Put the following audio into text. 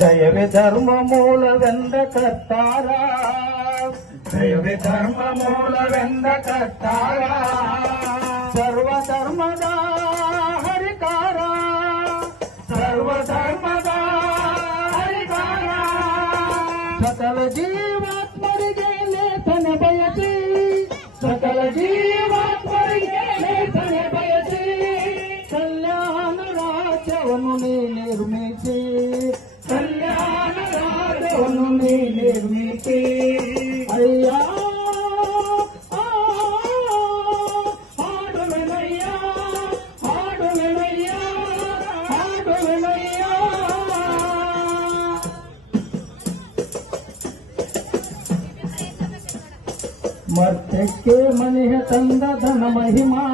ಜಯವೇ ಧರ್ಮ ಮೂಲವೆಂದ ಕರ್ತಾರ, ಜಯವೇ ಧರ್ಮ ಮೂಲವೆಂದ ಕರ್ತಾರ, ಸರ್ವಧರ್ಮದ ಹರಿಕಾರ, ಸರ್ವಧರ್ಮದ ಹರಿಕಾರ, ಸಕಲ ಜೀವಾತ್ಮರಿಗೆ ಲೇಖನ ಬಯಸಿ, ಸಕಲ ಜೀವಾತ್ಮರಿಗೆ ಲೇಖನ ಬಯಸಿ, ಕಲ್ಯಾಣ ರಾಜ್ಯವನ್ನು ನೀ ನಿರ್ಮಿಸಿ, ಕಲ್ಯಾಣ ರಾಜ್ಯವನ್ನು ನೀ ನಿರ್ಮಿಸಿ. ಅಯ್ಯ ಹಾಡುವೆನಯ್ಯ, ಹಾಡುವೆನಯ್ಯ, ಹಾಡುವೆನಯ್ಯ. ಮರ್ತ್ಯಕ್ಕೆ ಮನೆಯ ತಂದ ಧನ ಮಹಿಮಾ,